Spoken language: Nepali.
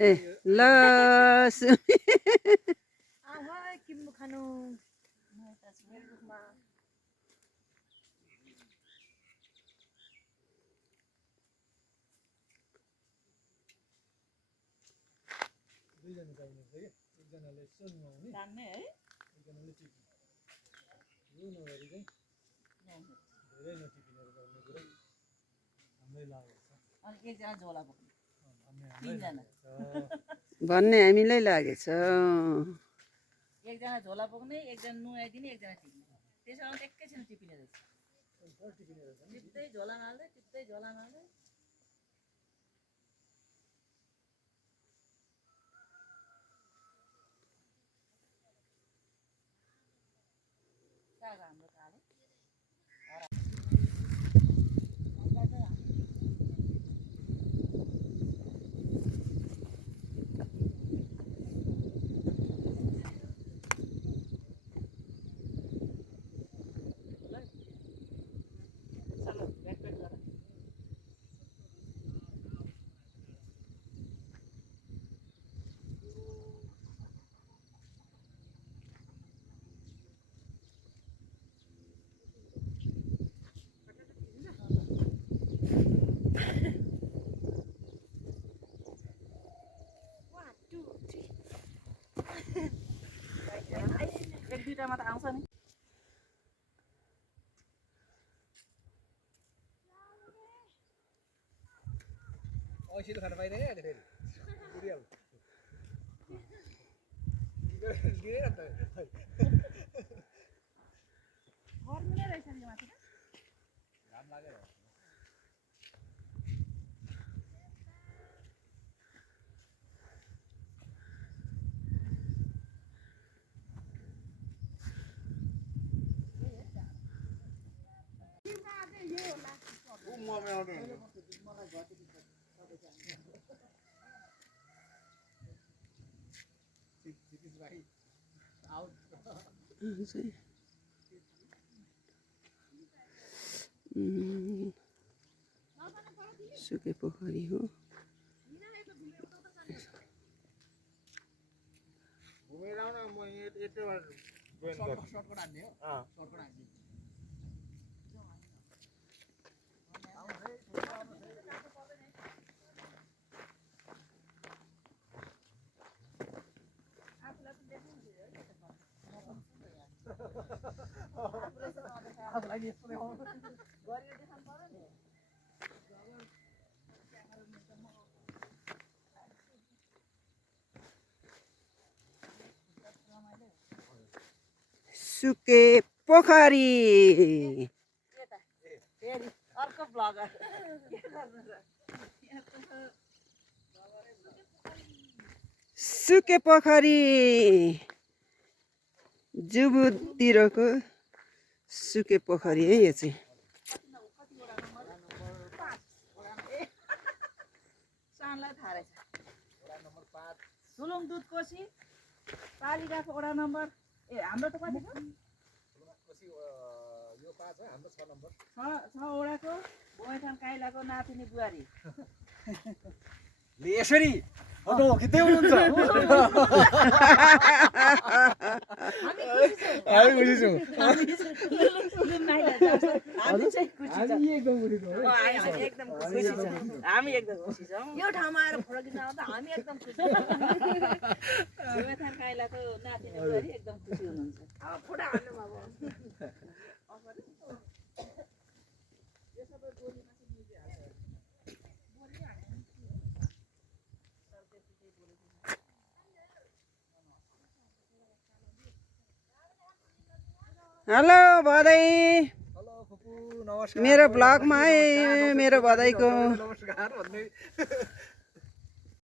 ए ल सुमी किम्बु खानु दुईजना चाहिने छ कि एकजनाले यसो नुहाउने जान्ने है एकजनाले टिप्ने यो नगरी चाहिँ धेरै नटिपिनेर गर्ने कुरो हाम्रै लागेको छ अनि एकजना झोला बोक्ने भन्ने हाम्रै तीनजना भन्ने हामीलाई लागेछ एकजना झोला बोक्ने एकजना नुहाइदिने एकजना टिप्ने त्यसो भने एकैछिन टिपिने रहेछ टिपिने रहेछ नि टिप्दै झोला हाल्दै टिप्दै झोला हाल्दै कहाँ हाम्रो काले चलो ब्याकप्याक गर एक दुईटामा त आउँछ नि औँसी त खान पाइँदैन अहिले फेरि बुढिहाल्छ दिँदैन त गर्नु नै रहेछ नि माथि घाम लागेर सुके पोखरी हो घुमेर आउन म यतैबाट जोइन गर्छु सर्टकट हान्ने हो सर्टकट हान्ने आफूलाई यस्तो देखाउनु गरेर देखाउनु पर्यो नि सुके पोखरी यता फेरि अर्को ब्लगर के गर्नु र सुके पोखरी जुबुतिरको सुके पोखरी है यो चाहिँ सानलाई थाहा रहेछ सुलुङ दुध कोसी पालिकाको वडा नम्बर ए हाम्रो त कति छ यो 5 हो हाम्रो 6 नम्बर 6 वडाको बोइठान काइलाको नातिनी बुहारी ले यसरी अटो खिच्दै हुनुहुन्छ हामी खुसी छौँ हामी एकदम खुसी छौँ हामी एकदम खुसी छौँ यो ठाउँमा आएर फोटो खिच्न आउँदा हामी एकदम खुसी छौँ बोइठान काइलाको नातिनी बुहारी एकदम खुसी हुनुहुन्छ अब फोटो हाल्नु अब हेलो भदै हेलो फुपू नमस्कार मेरो ब्लगमा है मेरो भदैको नमस्कार भन्दै